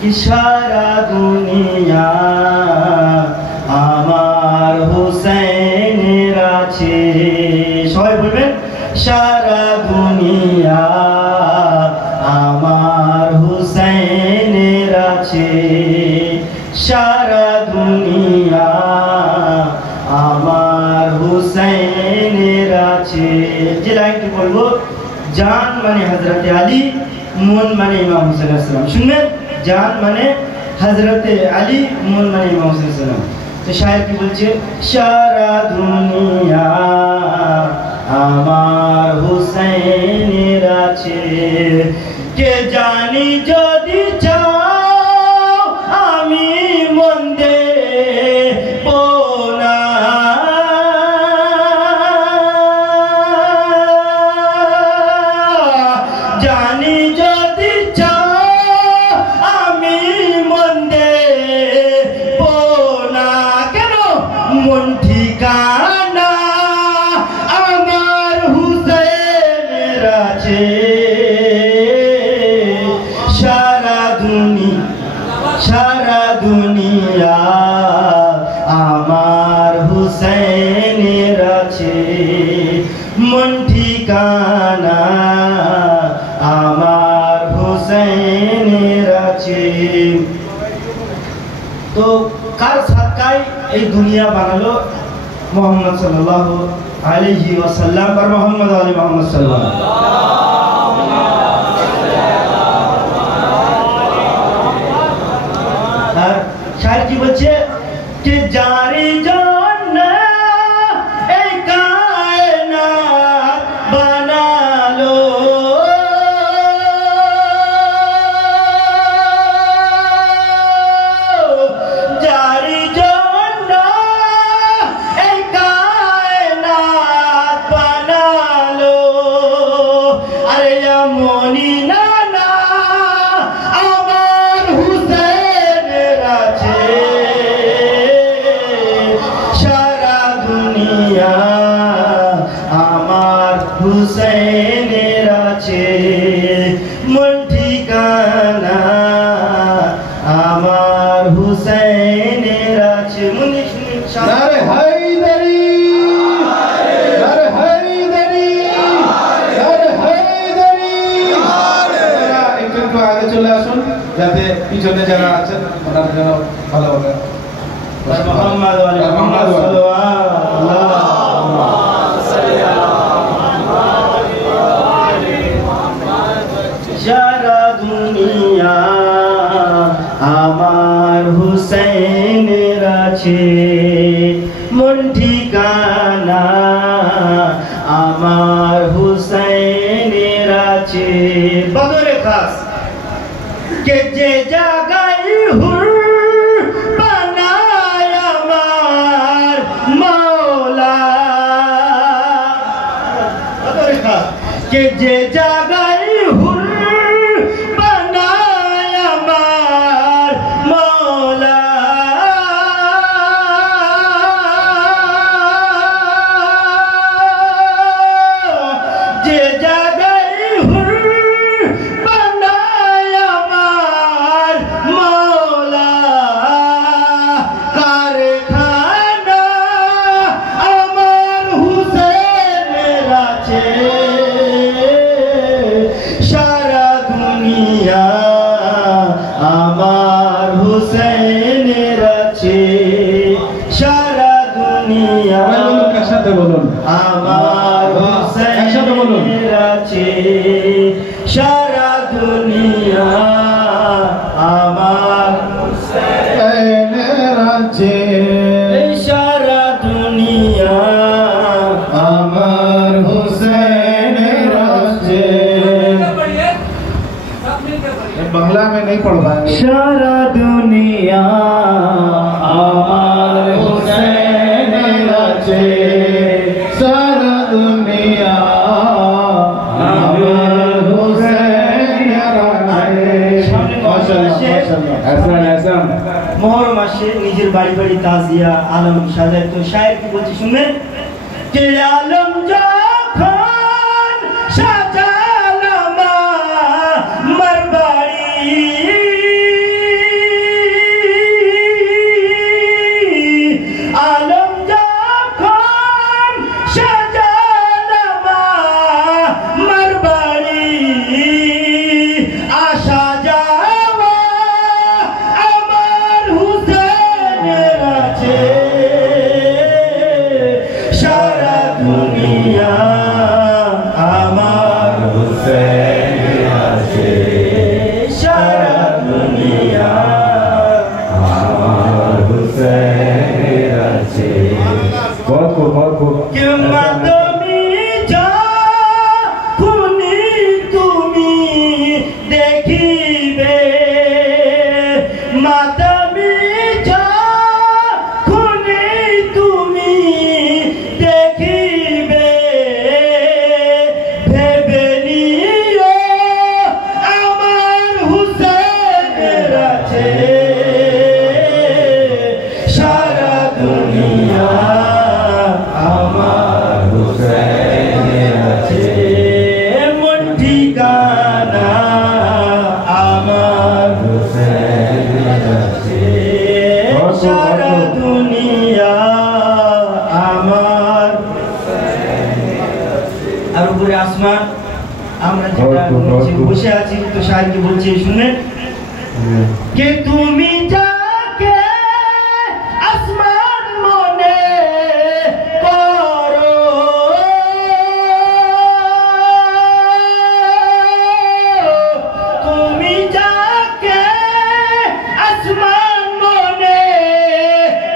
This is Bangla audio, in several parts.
कि सारा दुनिया आमार हुसैनेर आछे सबाई बोलबेन सारा दुनिया आमार हुसैनेर आछे सारा दुनिया आमार हुसैनेर आछे जे लाइनटी बोलबो जान माने हजरत आली मन माने इमाम हुसैन अलैहिस सालाम শুনবেন जान माने हजरत आली मन माने इमाम हुसैन अलैहिस सालाम तो शायर की बोलছে सारा दुनिया आमार हुसैनेर आछे के जानी যদি চাও আমি মন দেব না জানি যদি চাও আমি মন দেব না কেন মন ঠিকানা আমার হুসैनेर আছে सारा दुनिया आमार हुसैनेर आछे मन ठिकाना आमार हुसैनेर आछे तो कार सदकाय এই দুনিয়া বানালো মুহাম্মদ সাল্লাল্লাহু আলাইহি ওয়াসাল্লাম আর মুহাম্মদ আলী মুহাম্মদ সাল্লাল্লাহু शायर की बच्चे कि जारी जान ए कायनात बना लो जारी जान ए कायनात बना लो अरे या मोनी नाना आमार हुसैनेर आछे आमार हुसैनेर आछे मन ठिकाना आमार हुसैनेर आछे नारे हैदरी नारे हैदरी नारे हैदरी একটু আগে চলে আসুন যাতে পিছনে যারা আছেন ওনারা যেন ভালোভাবে মোহাম্মদ আলী মোহাম্মদ সাল্লাল্লাহু सारा दुनिया आमार हुसैनेर आछे मन ठिकाना आमार हुसैनेर आछे बदरे खास के जे जागाय हुर बनाय आमार मौला बदरे खास के जे जागाय हुर आमार हुसैनेर आछे सारा दुनिया একসাথে বলুন आमार हुसैनेर आछे सारा दुनिया आमार हुसैनेर आछे सारा दुनिया आमार हुसैनेर आछे बांग्ला में नहीं पढ़ पाएंगे सारा दुनिया आमार हुसैनेर आछे सारा दुनिया आमार हुसैनेर आछे ऐसा मोहर मासे निजेर बाड़ी बाड़ी ताजिया आलम साजाय तो शायर की बोलছে শুনবেন के आलम যখন সাজালাম আমার বাড়ি মাতামি যখনি তুমি দেখিবে ভেবে নিও আমার হুসেনের আছে সারা দুনিয়া আমার হুসেনের আছে মন ঠিকানা আমার হুসেনের আছে সারা দুনিয়া আমার আর উপরে আসমান আমরা যেটা বসে আছি তো শায়র কি বলছে শুনেন কে তুমি যাকে আসমান মনে করো তুমি যাকে আসমান মনে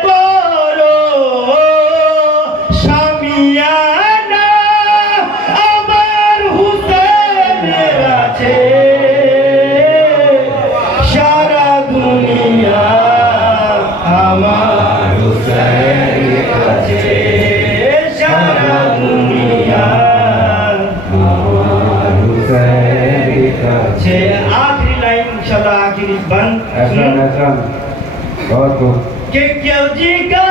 করো শামিয়ানা আমার হুসেনের আছে সারা দুনিয়া আমার হুসেনের আছে সারা দুনিয়া আমার হুসেনের আছে आखिरी लाइन इंशाल्लाह आखिरी बंद ऐसा बहुत के क्यों जी का